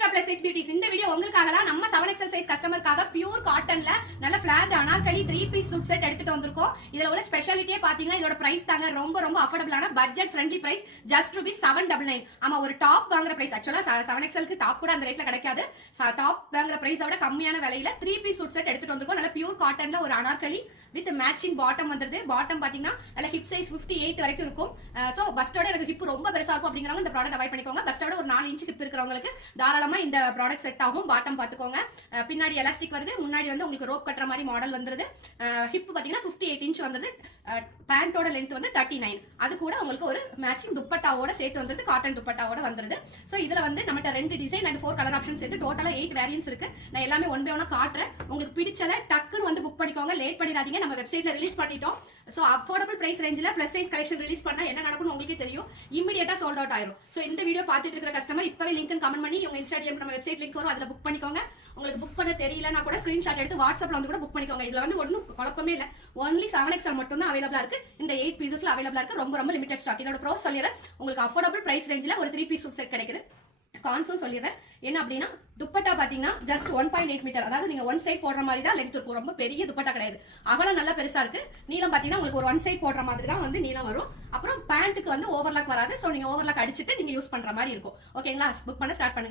Extra plus size beauties இந்த video உங்களுக்காக தான். நம்ம 7XL சைஸ் கஸ்டமருக்காக பியூர் காட்டன்ல நல்ல flat anarkali 3 piece suit set எடுத்துட்டு வந்திருக்கோம். இதுல உள்ள ஸ்பெஷாலிட்டியே பாத்தீங்கன்னா இதோட பிரைஸ் தாங்க ரொம்ப ரொம்ப அஃபோர்டபிளான பட்ஜெட் ஃப்ரெண்ட்லி பிரைஸ். ஜஸ்ட் ₹799. ஆமா, ஒரு டாப் வாங்குற பிரைஸ். ஆக்சுவலா 7XLக்கு டாப் கூட அந்த ரேட்ல கிடைக்காது. டாப் வாங்குற பிரைஸை விட கம்மியான விலையில 3 பீஸ் சூட் செட் எடுத்துட்டு வந்திருக்கோம். நல்ல பியூர் காட்டன்ல ஒரு அனார்கலி வித் மேட்சிங் பாட்டம் வந்துருது. பாட்டம் பாத்தீங்கன்னா நல்ல ஹிப் சைஸ் 58 வரைக்கும் இருக்கும். சோ பஸ்டோட எனக்கு ஹிப் ரொம்ப பெருசா இருக்கும் அப்படிங்கிறவங்க இந்த ப்ராடக்ட் அவாய்ட் பண்ணிக்கோங்க. பஸ்டோட ஒரு 4 இன்ச் ஹிப் இருக்கிறவங்களுக்கு தாராளமா இந்த ப்ராடக்ட் செட் ஆகும். பாட்டம் பாத்துக்கோங்க. பின்னாடி எலாஸ்டிக் வருது, முன்னாடி வந்து உங்களுக்கு ரோப் கட்டுற மாதிரி மாடல் வந்துருது. ஹிப் பாத்தீங்கன்னா 58 இன்ச் வந்துருது. பேண்டோட லென்த் வந்து 39. அது கூட உங்களுக்கு ஒரு மேட்சிங் துப்பட்டாவோட சேர்த்து வந்துருது. காட்டன் துப்பட்டாவோட வந்துருது. சோ இதுல வந்து நம்மகிட்ட 2 டிசைன் அண்ட் 4 கலர் ஆப்ஷன்ஸ் இருக்கு. டோட்டலா 8 வேரியன்ட்ஸ் இருக்கு. நான் எல்லாமே ஒன் பை ஒன்னா காட்டுறேன். உங்களுக்கு பிடிச்சதை டக்குன்னு வந்து புக் பண்ணிக்கோங்க. லேட் பண்ணிடாதீங்க. நம்ம வெப்சைட்ல ரிலீஸ் பண்ணிட்டோம். சோ அஃபோர்டபிள் பிரைஸ் ரேஞ்சில பிளஸ் சைஸ் கலெக்ஷன் ரிலீஸ் பண்ணா என்ன நடக்கும்னு உங்களுக்கே தெரியும். இமிடியேட்டா சோல்ட் அவுட் ஆயிரும். சோ இந்த வீடியோ பார்த்துட்டு இருக்கிற கஸ்டமர் இப்பவே லிங்க் கமெண்ட் பண்ணி உங்க இன்ஸ்டாகிராம் நம்ம வெப்சைட் லிங்க் வரும், அதுல புக் பண்ணிக்கோங்க. உங்களுக்கு புக் பண்ண தெரியலனா கூட ஸ்கிரீன்ஷாட் எடுத்து வாட்ஸ்அப்ல வந்து கூட புக் பண்ணிக்கோங்க. இதுல வந்து ஒன்னும் குழப்பமே இல்ல. ஒன்லி 7XL மட்டும் தான் அவைலபிளா இருக்கு. இந்த 8 பீசஸ்ல அவைலபிளா இருக்கு. ரொம்ப ரொம்ப லிமிடெட் ஸ்டாக். இதோட ப்ரைஸ் சொல்லிறேன். உங்களுக்கு அஃபோர்டபிள் பிரைஸ் ரேஞ்சில ஒரு 3 பீஸ் சூட் செட் கிடைக்குது. கான்ஸும் சொல்லிடுறேன். என்ன அப்படின்னா துப்பட்டா பாத்தீங்கன்னா ஜஸ்ட் 1.8 மீட்டர். அதாவது நீங்க ஒன் சைட் போடுற மாதிரி தான் லென்த் இருக்கும். ரொம்ப பெரிய துப்பட்டா கிடையாது. அகலம் நல்லா பெருசா இருக்கு. நீளம் பாத்தீங்கன்னா உங்களுக்கு ஒரு ஒன் சைட் போடுற மாதிரி தான் வந்து நீளம் வரும். அப்புறம் பேண்ட்டுக்கு வந்து ஓவர்லாக் வராது. சோ நீங்க ஓவர்லாக் அடிச்சுட்டு நீங்க யூஸ் பண்ற மாதிரி இருக்கும். ஓகேங்களா? புக் பண்ண ஸ்டார்ட் பண்ணுங்க.